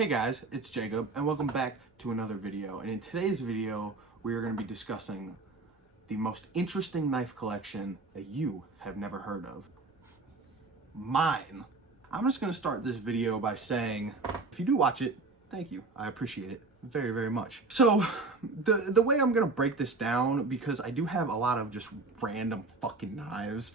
Hey guys, it's Jacob and welcome back to another video. And in today's video, we are going to be discussing the most interesting knife collection that you have never heard of. Mine. I'm just going to start this video by saying, if you do watch it, thank you. I appreciate it very, very much. So the way I'm going to break this down, because I do have a lot of just random fucking knives,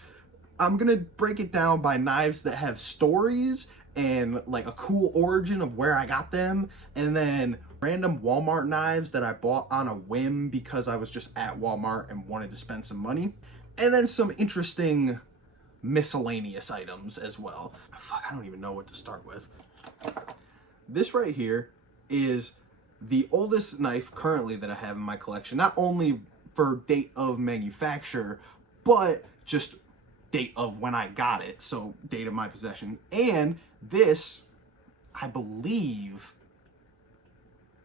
I'm going to break it down by knives that have stories and like a cool origin of where I got them, and then random Walmart knives that I bought on a whim because I was just at Walmart and wanted to spend some money, and then some interesting miscellaneous items as well. Fuck, I don't even know what to start with. This right here is the oldest knife currently that I have in my collection, not only for date of manufacture, but just date of when I got it, so date of my possession. And this, I believe,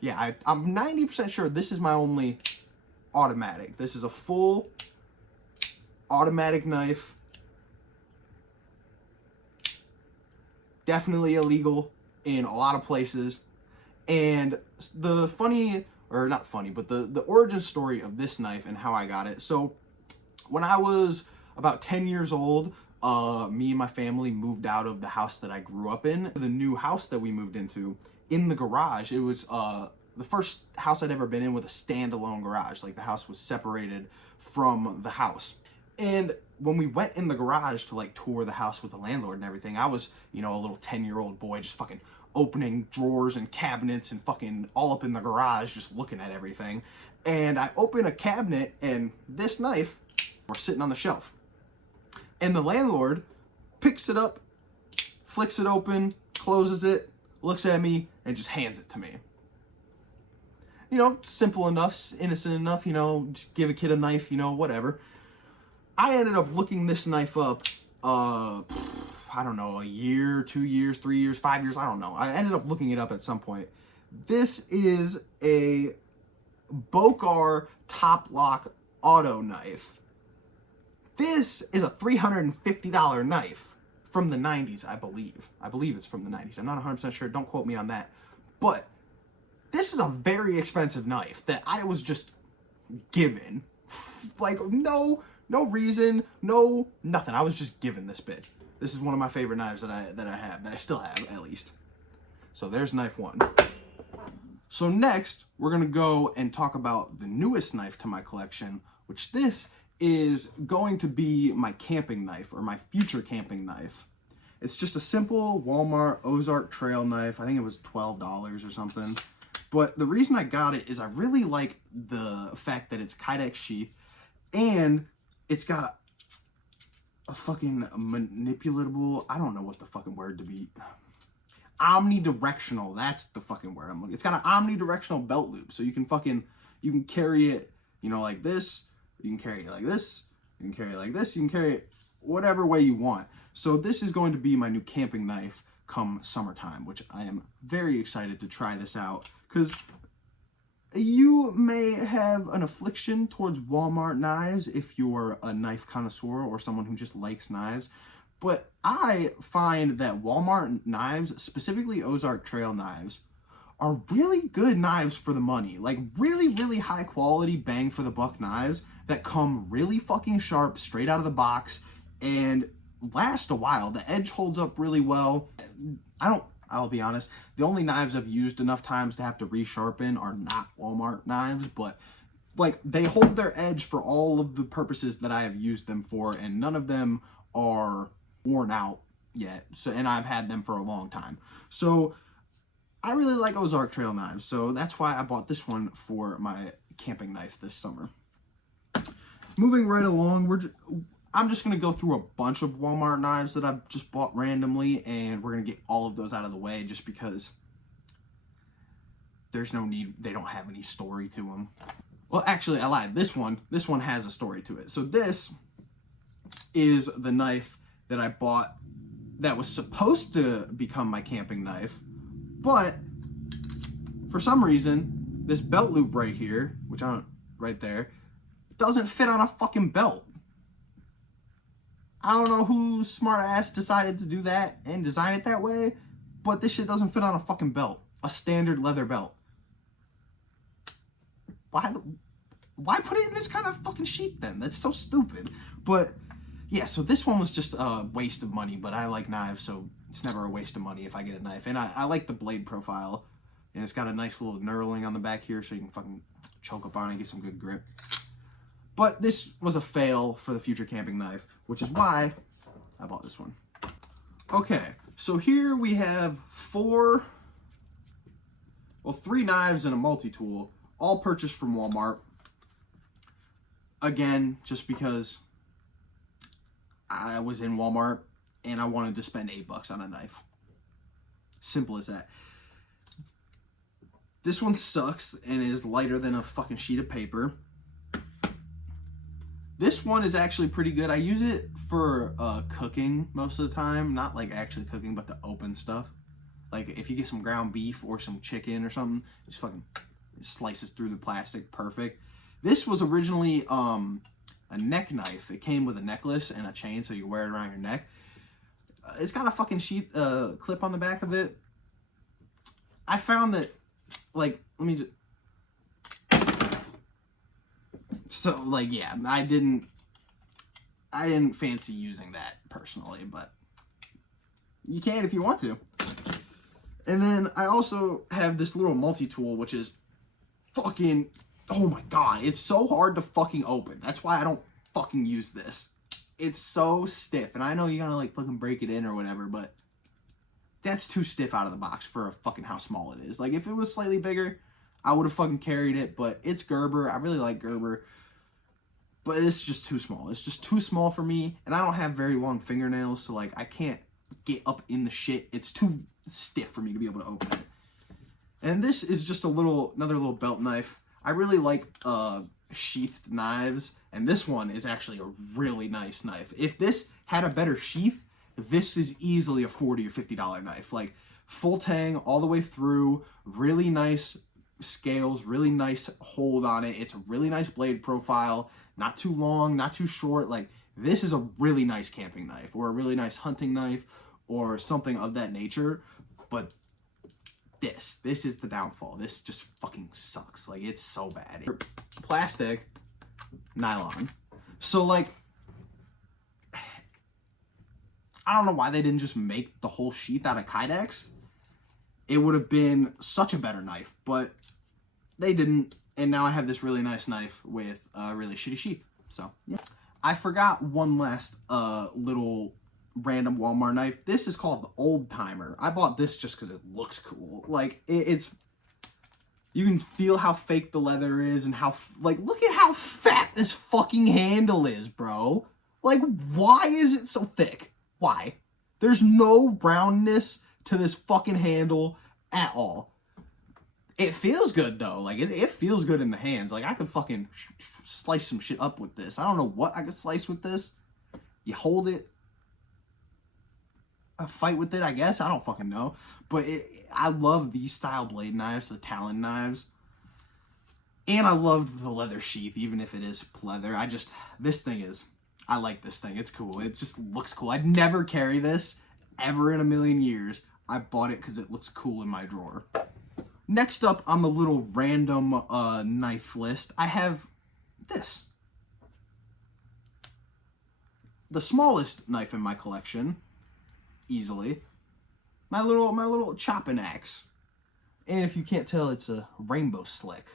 yeah, I'm 90% sure this is my only automatic. This is a full automatic knife. Definitely illegal in a lot of places. And the funny, or not funny, but the origin story of this knife and how I got it. So when I was about 10 years old, me and my family moved out of the house that I grew up in. The new house that we moved into, in the garage, it was the first house I'd ever been in with a standalone garage. Like, the house was separated from the house. And when we went in the garage to like tour the house with the landlord and everything, I was, you know, a little 10-year-old boy just fucking opening drawers and cabinets and fucking all up in the garage just looking at everything. And I open a cabinet and this knife was sitting on the shelf. And the landlord picks it up, flicks it open, closes it, looks at me, and just hands it to me. You know, simple enough, innocent enough, you know, just give a kid a knife, you know, whatever. I ended up looking this knife up, I don't know, a year, 2 years, 3 years, 5 years, I don't know. I ended up looking it up at some point. This is a Bocar Top Lock auto knife. This is a $350 knife from the 90s, I believe. I believe it's from the 90s. I'm not 100% sure. Don't quote me on that. But this is a very expensive knife that I was just given. Like, no reason, no nothing. I was just given this bitch. This is one of my favorite knives that I still have, at least. So there's knife one. So next, we're going to go and talk about the newest knife to my collection, which this is going to be my camping knife, or my future camping knife. It's just a simple Walmart Ozark trail knife. I think it was $12 or something. But the reason I got it is I really like the fact that it's Kydex sheath, and it's got a fucking manipulatable, I don't know what the fucking word to be, omnidirectional, that's the fucking word I'm looking. It's got an omnidirectional belt loop, so you can carry it, you know, like this. You can carry it like this, you can carry it like this, you can carry it whatever way you want. So this is going to be my new camping knife come summertime, which I am very excited to try this out, because you may have an affliction towards Walmart knives if you're a knife connoisseur or someone who just likes knives. But I find that Walmart knives, specifically Ozark trail knives, are really good knives for the money. Like, really, really high quality bang for the buck knives that come really fucking sharp straight out of the box and last a while. The edge holds up really well. I'll be honest, the only knives I've used enough times to have to resharpen are not Walmart knives, but like, they hold their edge for all of the purposes that I have used them for, and none of them are worn out yet. So, and I've had them for a long time. So I really like Ozark trail knives, so that's why I bought this one for my camping knife this summer. Moving right along, I'm just going to go through a bunch of Walmart knives that I've just bought randomly, and we're going to get all of those out of the way just because there's no need, they don't have any story to them. Well, actually, I lied. This one has a story to it. So this is the knife that I bought that was supposed to become my camping knife, but for some reason, this belt loop right here, right there, doesn't fit on a fucking belt. I don't know whose smart ass decided to do that and design it that way, but this shit doesn't fit on a fucking belt. a standard leather belt. Why put it in this kind of fucking sheath then? That's so stupid. But yeah, so this one was just a waste of money, but I like knives, so it's never a waste of money if I get a knife. And I like the blade profile. And it's got a nice little knurling on the back here, so you can fucking choke up on it and get some good grip. But this was a fail for the future camping knife, which is why I bought this one. Okay, so here we have three knives and a multi-tool, all purchased from Walmart. Again, just because I was in Walmart and I wanted to spend $8 on a knife. Simple as that. This one sucks and is lighter than a fucking sheet of paper. This one is actually pretty good. I use it for cooking most of the time. Not like actually cooking, but to open stuff. Like if you get some ground beef or some chicken or something, just fucking slices through the plastic, perfect. This was originally a neck knife. It came with a necklace and a chain so you wear it around your neck. It's got a fucking sheath clip on the back of it. I found that, like, let me just... So, like, yeah, I didn't fancy using that personally, but you can if you want to. And then I also have this little multi-tool, which is fucking, oh my god, it's so hard to fucking open. That's why I don't fucking use this. It's so stiff, and I know you gotta, like, fucking break it in or whatever, but that's too stiff out of the box for a fucking how small it is. Like, if it was slightly bigger, I would have fucking carried it, but it's Gerber. I really like Gerber. But it's just too small. It's just too small for me, and I don't have very long fingernails, so, like, I can't get up in the shit. It's too stiff for me to be able to open it. And this is just another little belt knife. I really like sheathed knives, and this one is actually a really nice knife. If this had a better sheath, this is easily a $40 or $50 knife. Like, full tang all the way through, really nice scales, really nice hold on it. It's a really nice blade profile, not too long, not too short. Like, this is a really nice camping knife or a really nice hunting knife or something of that nature. But this is the downfall. This just fucking sucks. Like, it's so bad. Plastic, nylon. So, like, I don't know why they didn't just make the whole sheath out of Kydex. It would have been such a better knife, but they didn't. And now I have this really nice knife with a really shitty sheath. So, yeah. I forgot one last little random Walmart knife. This is called the Old Timer. I bought this just because it looks cool. Like, it's... You can feel how fake the leather is and how... Like, look at how fat this fucking handle is, bro. Like, why is it so thick? Why? There's no roundness to this fucking handle at all. It feels good, though. Like, it feels good in the hands. Like, I could fucking slice some shit up with this. I don't know what I could slice with this. You hold it. A fight with it, I guess. I don't fucking know. But I love these style blade knives, the Talon knives. And I love the leather sheath, even if it is pleather. I like this thing. It's cool. It just looks cool. I'd never carry this ever in a million years. I bought it because it looks cool in my drawer. Next up on the little random knife list, I have this. The smallest knife in my collection, easily. My little chopping axe. And if you can't tell, it's a Rainbow Slick.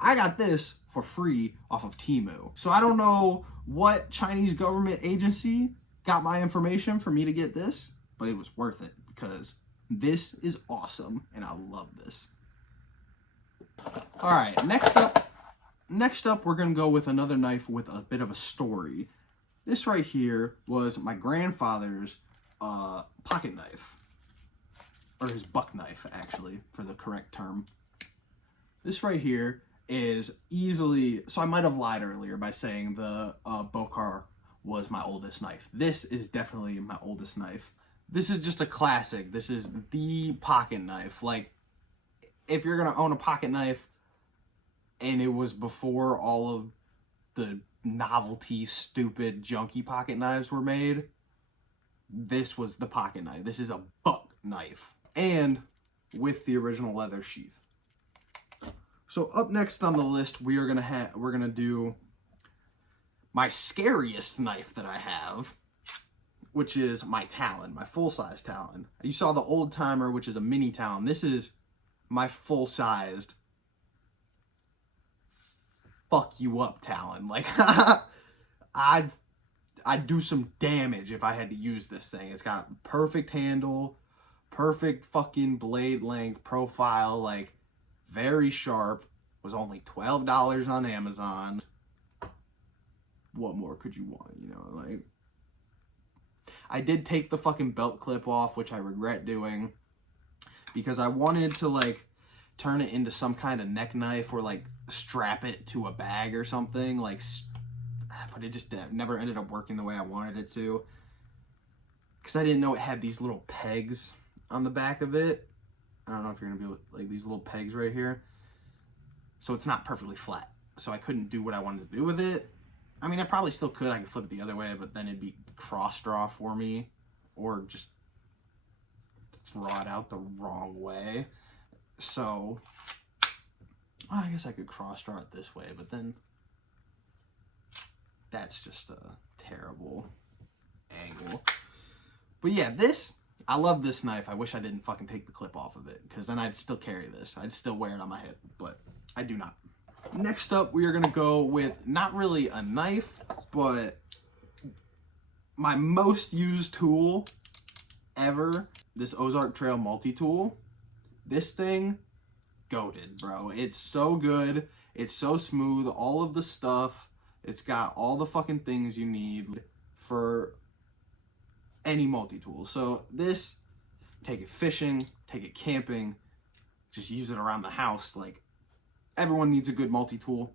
I got this for free off of Temu. So I don't know what Chinese government agency got my information for me to get this, but it was worth it because this is awesome and I love this. All right, next up we're gonna go with another knife with a bit of a story. This right here was my grandfather's pocket knife, or his buck knife actually, for the correct term. This right here is easily, so I might have lied earlier by saying the Bocar was my oldest knife. This is definitely my oldest knife. This is just a classic. This is the pocket knife. Like, if you're gonna own a pocket knife and it was before all of the novelty, stupid, junky pocket knives were made, this was the pocket knife. This is a buck knife. And with the original leather sheath. So up next on the list, we're gonna do my scariest knife that I have, which is my Talon, my full-size Talon. You saw the old timer, which is a mini Talon. This is my full-sized fuck you up Talon. Like, I'd do some damage if I had to use this thing. It's got perfect handle, perfect fucking blade length, profile, like very sharp. Was only $12 on Amazon. What more could you want, you know? Like, I did take the fucking belt clip off, which I regret doing, because I wanted to like turn it into some kind of neck knife or like strap it to a bag or something, like, but it just never ended up working the way I wanted it to, because I didn't know it had these little pegs on the back of it. I don't know if you're gonna be like these little pegs right here, so it's not perfectly flat, so I couldn't do what I wanted to do with it. I mean, I probably still could. I could flip it the other way, but then it'd be cross draw for me, or just draw it out the wrong way. So, well, I guess I could cross draw it this way, but then that's just a terrible angle. But yeah, I love this knife. I wish I didn't fucking take the clip off of it, because then I'd still carry this. I'd still wear it on my hip, but I do not. Next up, we are going to go with not really a knife, but my most used tool ever, this Ozark Trail multi-tool. This thing, goated, bro. It's so good. It's so smooth. All of the stuff. It's got all the fucking things you need for any multi-tool. So this, take it fishing, take it camping, just use it around the house. Like, everyone needs a good multi-tool.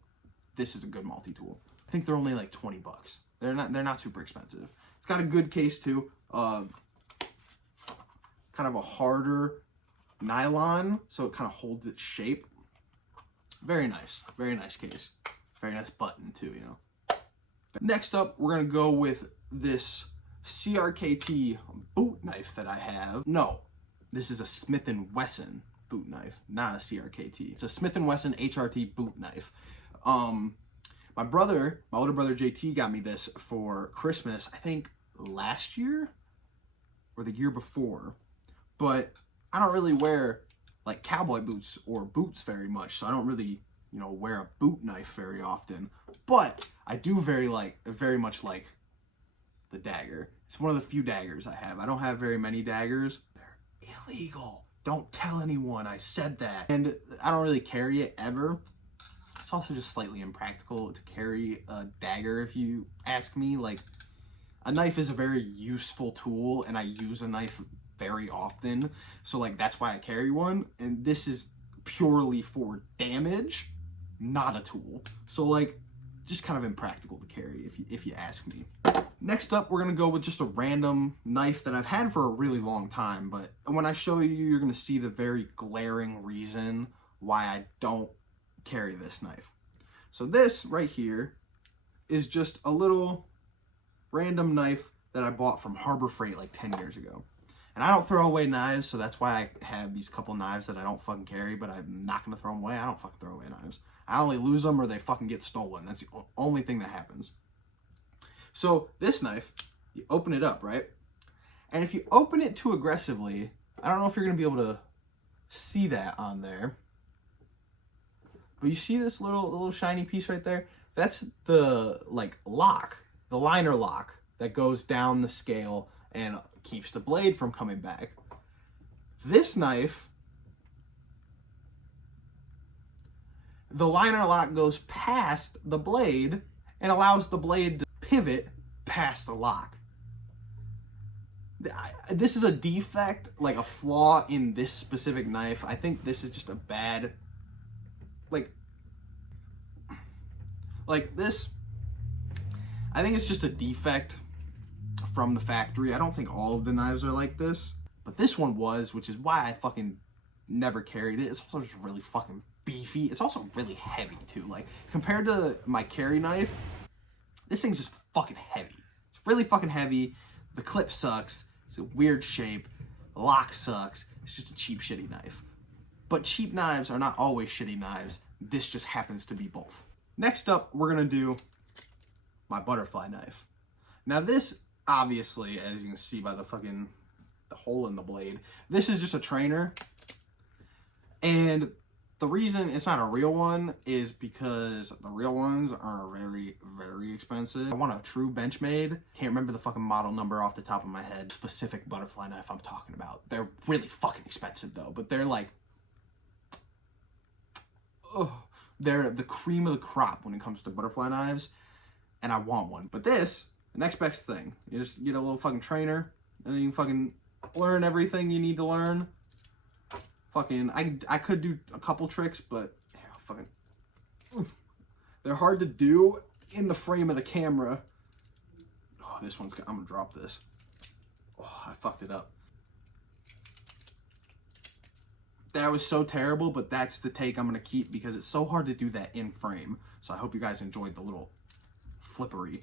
This is a good multi-tool. I think they're only like 20 bucks. They're not super expensive. It's got a good case too. Kind of a harder nylon, so it kind of holds its shape. Very nice case. Very nice button too, you know. Next up, we're gonna go with this CRKT boot knife that I have. No, this is a Smith & Wesson boot knife, not a CRKT. It's a Smith & Wesson HRT boot knife. My older brother JT got me this for Christmas, I think last year or the year before, but I don't really wear like cowboy boots or boots very much, so I don't really, you know, wear a boot knife very often, but I do very much like the dagger. It's one of the few daggers I have. I don't have very many daggers. They're illegal. Don't tell anyone I said that. And I don't really carry it ever. It's also just slightly impractical to carry a dagger, if you ask me. Like, a knife is a very useful tool, and I use a knife very often. So, like, that's why I carry one. And this is purely for damage, not a tool. So, like, just kind of impractical to carry, if you ask me. Next up, we're going to go with just a random knife that I've had for a really long time, but when I show you, you're going to see the very glaring reason why I don't carry this knife. So this right here is just a little random knife that I bought from Harbor Freight like 10 years ago. And I don't throw away knives, so that's why I have these couple knives that I don't fucking carry, but I'm not going to throw them away. I don't fucking throw away knives. I only lose them or they fucking get stolen. That's the only thing that happens. So this knife, you open it up, right? And if you open it too aggressively, I don't know if you're going to be able to see that on there, but you see this little shiny piece right there? That's the like lock, the liner lock that goes down the scale and keeps the blade from coming back. This knife, the liner lock goes past the blade and allows the blade to pivot past the lock. This is a defect, like a flaw in this specific knife. I think this is just a bad, like this, I think it's just a defect from the factory. I don't think all of the knives are like this, but this one was, which is why I fucking never carried it. It's also just really fucking beefy. It's also really heavy too. Like, compared to my carry knife, this thing's just fucking heavy. It's really fucking heavy. The clip sucks. It's a weird shape. The lock sucks. It's just a cheap, shitty knife. But cheap knives are not always shitty knives. This just happens to be both. Next up, we're gonna do my butterfly knife. Now this, obviously, as you can see by the hole in the blade, this is just a trainer. And the reason it's not a real one is because the real ones are very, very expensive. I want a true Benchmade. Can't remember the fucking model number off the top of my head. Specific butterfly knife I'm talking about. They're really fucking expensive though, but they're like, oh, they're the cream of the crop when it comes to butterfly knives, and I want one. But this, the next best thing, you just get a little fucking trainer, and then you fucking learn everything you need to learn. Fucking, I could do a couple tricks, but fucking, they're hard to do in the frame of the camera. Oh, this one's, I'm gonna drop this. Oh, I fucked it up. That was so terrible, but that's the take I'm gonna keep because it's so hard to do that in frame. So I hope you guys enjoyed the little flippery.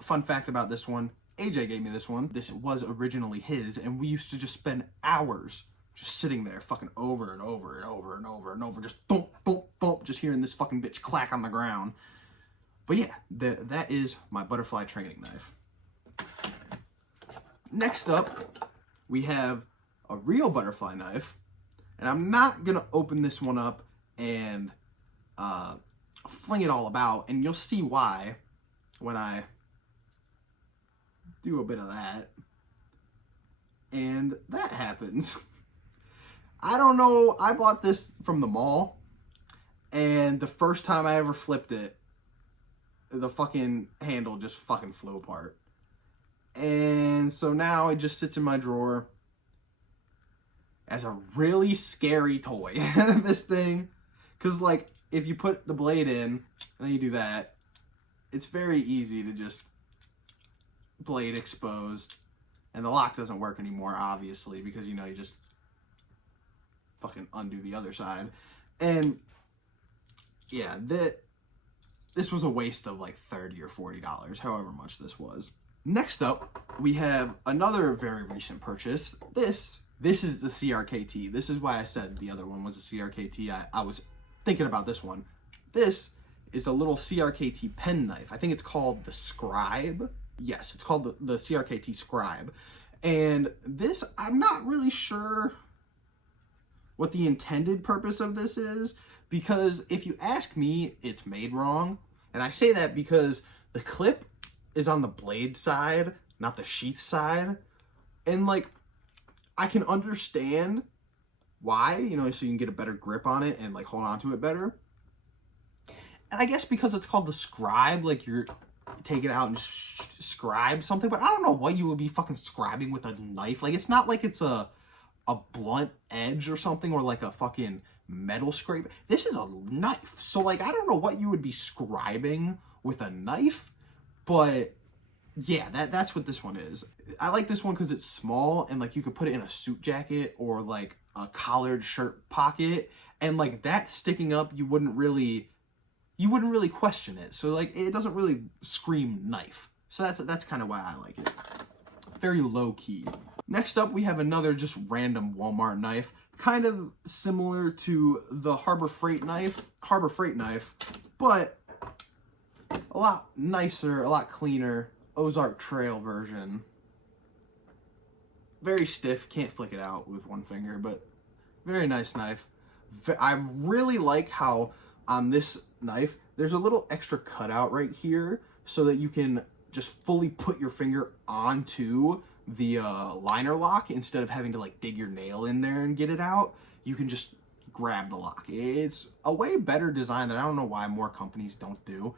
Fun fact about this one, AJ gave me this one. This was originally his, and we used to just spend hours just sitting there fucking over and over and over and over and over, just thump, thump, thump, just hearing this fucking bitch clack on the ground. But yeah, that is my butterfly training knife. Next up, we have a real butterfly knife. And I'm not gonna open this one up and fling it all about, and you'll see why when I do a bit of that. And that happens. I don't know, I bought this from the mall, and the first time I ever flipped it, the fucking handle just fucking flew apart. And so now it just sits in my drawer as a really scary toy. This thing, because like if you put the blade in and then you do that, it's very easy to just blade exposed, and the lock doesn't work anymore, obviously, because you know, you just fucking undo the other side. And yeah, this was a waste of like $30 or $40, however much this was. Next up, we have another very recent purchase. This is the CRKT. This is why I said the other one was a CRKT. I was thinking about this one. This is a little CRKT pen knife. I think it's called the Scribe. Yes, it's called the CRKT Scribe. And this, I'm not really sure what the intended purpose of this is, because if you ask me, it's made wrong. And I say that because the clip is on the blade side, not the sheath side. And like, I can understand why, you know, so you can get a better grip on it and like hold on to it better. And I guess because it's called the Scribe, like you're take it out and just scribe something, but I don't know what you would be fucking scribing with a knife. Like, it's not like it's a blunt edge or something, or like a fucking metal scrape. This is a knife. So like, I don't know what you would be scribing with a knife, but yeah, that's what this one is. I like this one because it's small, and like you could put it in a suit jacket or like a collared shirt pocket, and like that sticking up, you wouldn't really question it. So like, it doesn't really scream knife. So that's kind of why I like it. Very low key. Next up, we have another just random Walmart knife, kind of similar to the Harbor Freight knife, but a lot nicer, a lot cleaner. Ozark Trail version. Very stiff, can't flick it out with one finger, but very nice knife. I really like how on this knife, there's a little extra cutout right here so that you can just fully put your finger onto the liner lock instead of having to like dig your nail in there and get it out. You can just grab the lock. It's a way better design that I don't know why more companies don't do.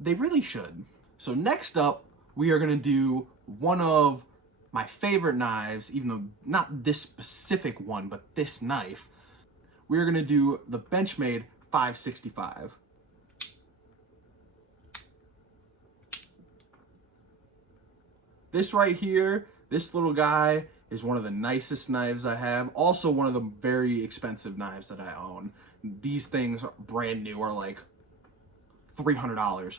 They really should. So next up, we are gonna do one of my favorite knives, even though not this specific one, but this knife. We are gonna do the Benchmade 565. This right here, this little guy is one of the nicest knives I have. Also one of the very expensive knives that I own. These things, brand new, are like $300.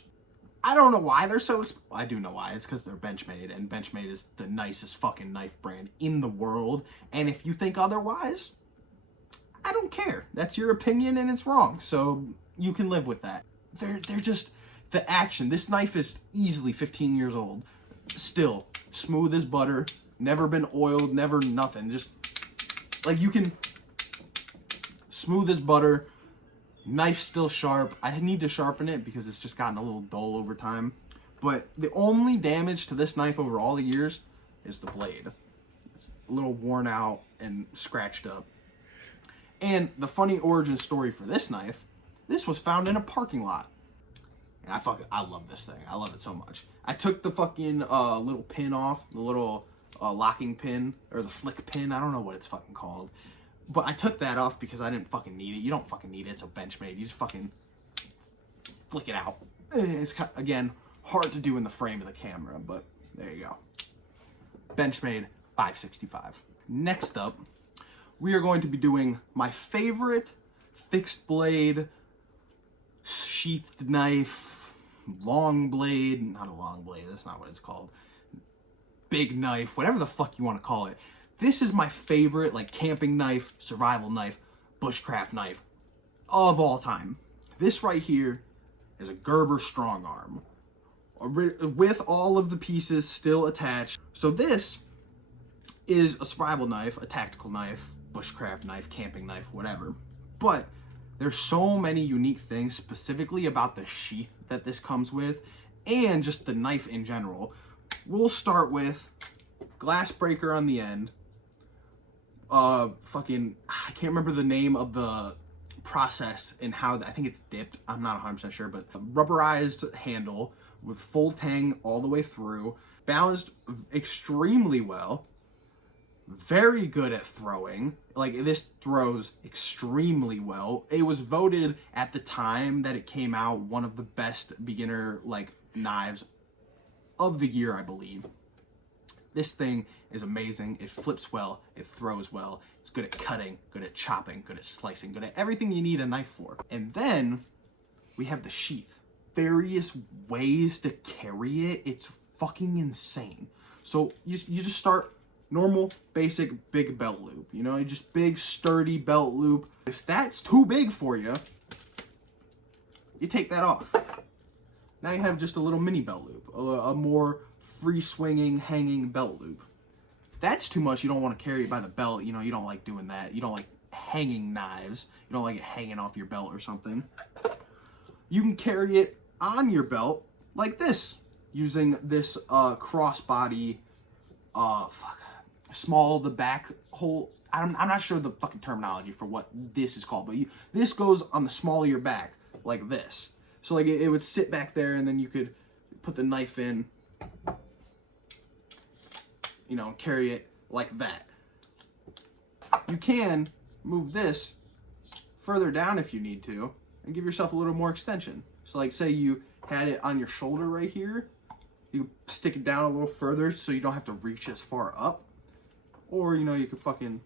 I don't know why they're so I do know why. It's because they're Benchmade, and Benchmade is the nicest fucking knife brand in the world. And if you think otherwise, I don't care. That's your opinion, and it's wrong. So you can live with that. They're just the action. This knife is easily 15 years old. Still smooth as butter. Never been oiled. Never nothing. Just like you can smooth as butter. Knife still sharp. I need to sharpen it because it's just gotten a little dull over time. But the only damage to this knife over all the years is the blade. It's a little worn out and scratched up. And the funny origin story for this knife, this was found in a parking lot. And I love this thing. I love it so much. I took the fucking little pin off, the little locking pin, or the flick pin. I don't know what it's fucking called. But I took that off because I didn't fucking need it. You don't fucking need it. It's a Benchmade. You just fucking flick it out. It's, again, hard to do in the frame of the camera, but there you go. Benchmade 565. Next up, we are going to be doing my favorite fixed blade, sheathed knife, long blade. Not a long blade. That's not what it's called. Big knife. Whatever the fuck you want to call it. This is my favorite, like, camping knife, survival knife, bushcraft knife of all time. This right here is a Gerber Strong Arm with all of the pieces still attached. So this is a survival knife, a tactical knife, bushcraft knife, camping knife, whatever. But there's so many unique things specifically about the sheath that this comes with and just the knife in general. We'll start with glass breaker on the end. I can't remember the name of the process and how, I think it's dipped, I'm not 100% sure, but a rubberized handle with full tang all the way through, balanced extremely well, very good at throwing. Like, this throws extremely well. It was voted at the time that it came out one of the best beginner, like, knives of the year, I believe. This thing is amazing. It flips well. It throws well. It's good at cutting, good at chopping, good at slicing, good at everything you need a knife for. And then we have the sheath. Various ways to carry it. It's fucking insane. So you just start normal, basic, big belt loop. You know, just big, sturdy belt loop. If that's too big for you, you take that off. Now you have just a little mini belt loop, a more free swinging, hanging belt loop. If that's too much, you don't want to carry it by the belt. You know, you don't like doing that. You don't like hanging knives. You don't like it hanging off your belt or something. You can carry it on your belt like this, using this crossbody, small the back hole. I'm not sure the fucking terminology for what this is called, but this goes on the small of your back like this. So like it would sit back there, and then you could put the knife in, you know, carry it like that. You can move this further down if you need to and give yourself a little more extension. So like, say you had it on your shoulder right here, you stick it down a little further so you don't have to reach as far up. Or, you know, you could fucking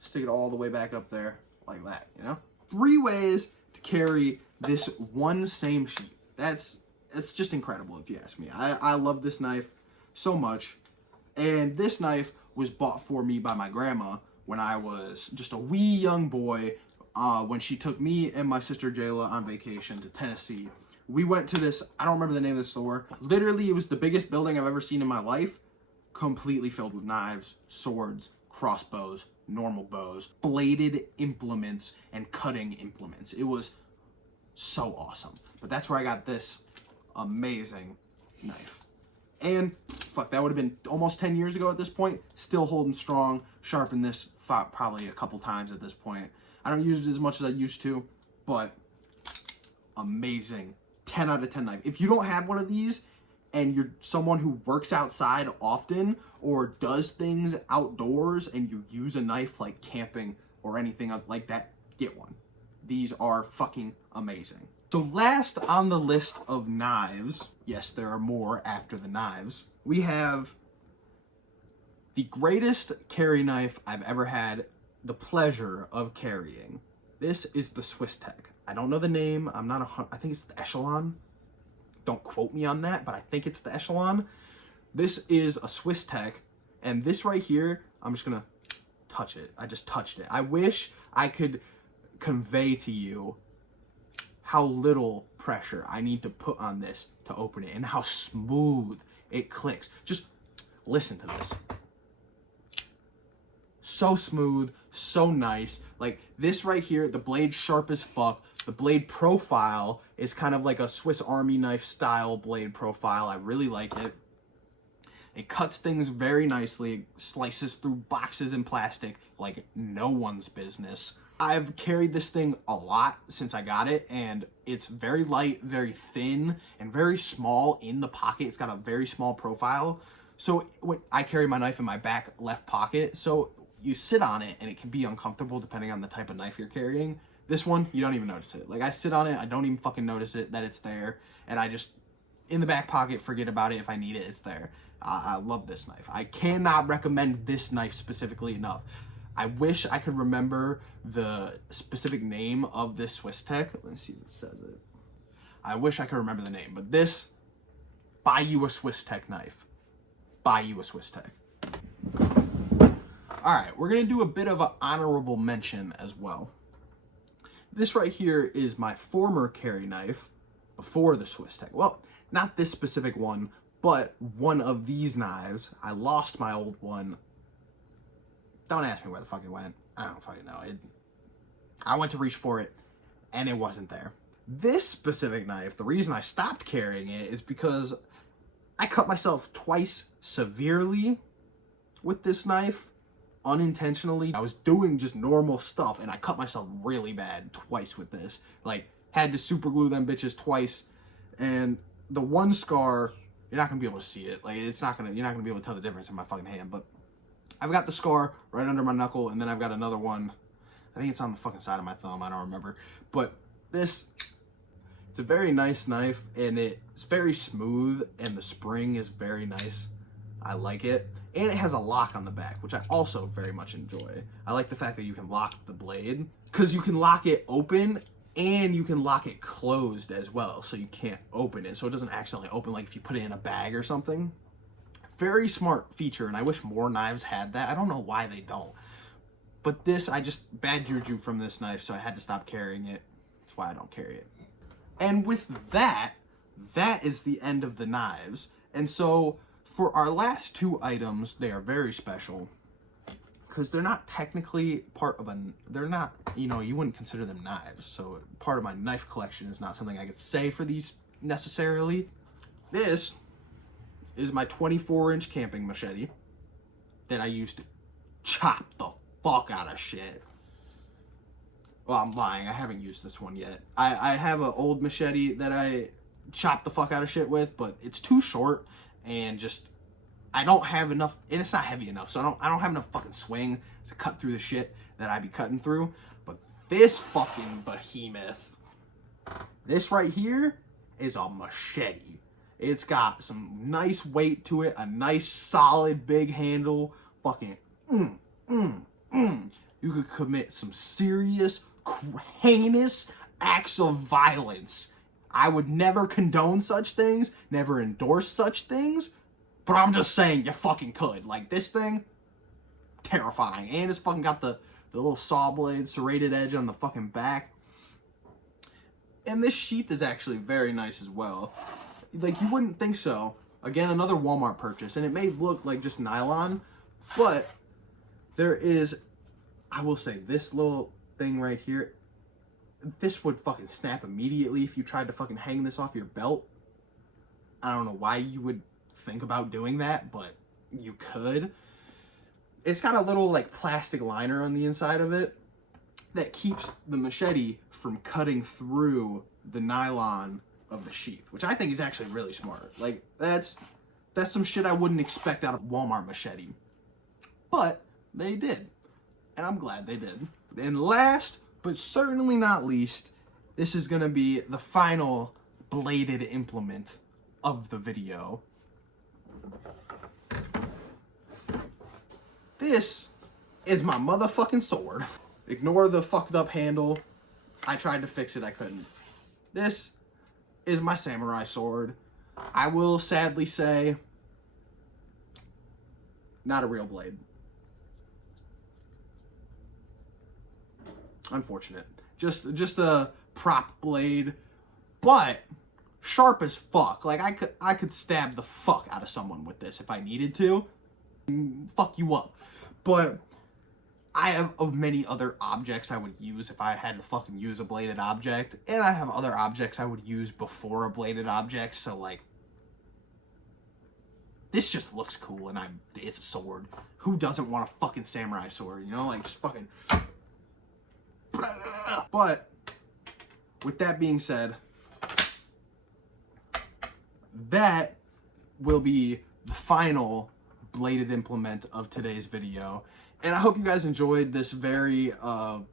stick it all the way back up there like that, you know? 3 ways to carry this one same sheath. It's just incredible if you ask me. I love this knife so much. And this knife was bought for me by my grandma when I was just a wee young boy, when she took me and my sister Jayla on vacation to Tennessee. We went to this, I don't remember the name of the store. Literally, it was the biggest building I've ever seen in my life, completely filled with knives, swords, crossbows, normal bows, bladed implements, and cutting implements. It was so awesome. But that's where I got this amazing knife. And fuck, that would have been almost 10 years ago at this point. Still holding strong. Sharpened this probably a couple times at this point. I don't use it as much as I used to, but amazing. 10 out of 10 knife. If you don't have one of these and you're someone who works outside often or does things outdoors and you use a knife like camping or anything like that, get one. These are fucking amazing. So last on the list of knives, yes, there are more after the knives, we have the greatest carry knife I've ever had the pleasure of carrying. This is the Swiss Tech. I don't know the name. I think it's the Echelon. Don't quote me on that, but I think it's the Echelon. This is a Swisstech, and this right here, I'm just gonna touch it. I just touched it. I wish I could convey to you how little pressure I need to put on this to open it and how smooth it clicks. Just listen to this. So smooth, so nice. Like this right here, the blade's sharp as fuck. The blade profile is kind of like a Swiss Army knife style blade profile. I really like it. It cuts things very nicely. It slices through boxes and plastic like no one's business. I've carried this thing a lot since I got it, and it's very light, very thin, and very small in the pocket. It's got a very small profile. So when I carry my knife in my back left pocket, so you sit on it and it can be uncomfortable depending on the type of knife you're carrying. This one, you don't even notice it. Like I sit on it, I don't even fucking notice it that it's there, and I just, in the back pocket, forget about it. If I need it, it's there. I love this knife. I cannot recommend this knife specifically enough. I wish I could remember the specific name of this Swisstech. Let's see if it says it. I wish I could remember the name, but this, buy you a Swisstech knife. Buy you a Swisstech. All right, we're gonna do a bit of an honorable mention as well. This right here is my former carry knife before the Swisstech. Well, not this specific one, but one of these knives. I lost my old one. Don't ask me where the fuck it went. I don't fucking know. I went to reach for it, and it wasn't there. This specific knife, the reason I stopped carrying it is because I cut myself twice severely with this knife, unintentionally. I was doing just normal stuff, and I cut myself really bad twice with this. Like, had to super glue them bitches twice, and the one scar, you're not gonna be able to see it. Like, you're not gonna be able to tell the difference in my fucking hand, but I've got the scar right under my knuckle, and then I've got another one. I think it's on the fucking side of my thumb. I don't remember. But this, it's a very nice knife, and it's very smooth, and the spring is very nice. I like it. And it has a lock on the back, which I also very much enjoy. I like the fact that you can lock the blade, because you can lock it open, and you can lock it closed as well, so you can't open it, so it doesn't accidentally open, like if you put it in a bag or something. Very smart feature, and I wish more knives had that. I don't know why they don't. But this, I just, bad juju from this knife, so I had to stop carrying it. That's why I don't carry it. And with that, that is the end of the knives. And so, for our last two items, they are very special. Because they're not technically part of a, they're not, you know, you wouldn't consider them knives. So, part of my knife collection is not something I could say for these necessarily. This is my 24-inch camping machete that I used to chop the fuck out of shit. Well, I'm lying. I haven't used this one yet. I have an old machete that I chop the fuck out of shit with, but it's too short, and just, I don't have enough, and it's not heavy enough, so I don't have enough fucking swing to cut through the shit that I be cutting through. But this fucking behemoth, this right here is a machete. It's got some nice weight to it, a nice solid big handle. Fucking, You could commit some serious, heinous acts of violence. I would never condone such things, never endorse such things, but I'm just saying you fucking could. Like, this thing, terrifying. And it's fucking got the little saw blade, serrated edge on the fucking back. And this sheath is actually very nice as well. Like, you wouldn't think so. Again, another Walmart purchase, and it may look like just nylon, but there is, I will say, this little thing right here, this would fucking snap immediately if you tried to fucking hang this off your belt. I don't know why you would think about doing that, but you could. It's got a little, like, plastic liner on the inside of it that keeps the machete from cutting through the nylon of the sheath, which I think is actually really smart. Like, that's some shit I wouldn't expect out of Walmart machete. But they did, and I'm glad they did. And last, but certainly not least, this is gonna be the final bladed implement of the video. This is my motherfucking sword. Ignore the fucked up handle. I tried to fix it, I couldn't. This is my samurai sword. I will sadly say, not a real blade. Unfortunate. Just a prop blade, but sharp as fuck. Like I could stab the fuck out of someone with this if I needed to. Fuck you up. But I have many other objects I would use if I had to fucking use a bladed object, and I have other objects I would use before a bladed object. So like, this just looks cool, and it's a sword. Who doesn't want a fucking samurai sword? You know, like just fucking. But with that being said, that will be the final bladed implement of today's video. And I hope you guys enjoyed this very kind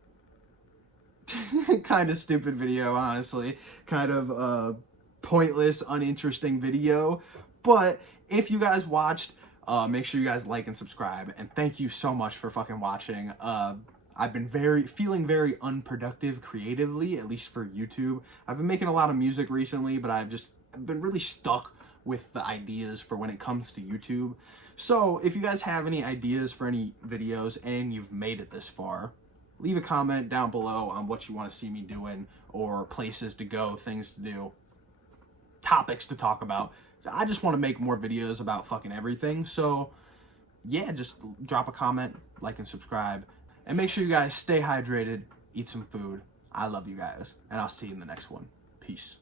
of stupid video, honestly. Kind of pointless, uninteresting video. But if you guys watched, make sure you guys like and subscribe. And thank you so much for fucking watching. I've been feeling very unproductive creatively, at least for YouTube. I've been making a lot of music recently, but I've been really stuck with the ideas for when it comes to YouTube. So if you guys have any ideas for any videos and you've made it this far, leave a comment down below on what you want to see me doing, or places to go, things to do, topics to talk about. I just want to make more videos about fucking everything. So yeah, just drop a comment, like and subscribe. And make sure you guys stay hydrated, eat some food. I love you guys, and I'll see you in the next one. Peace.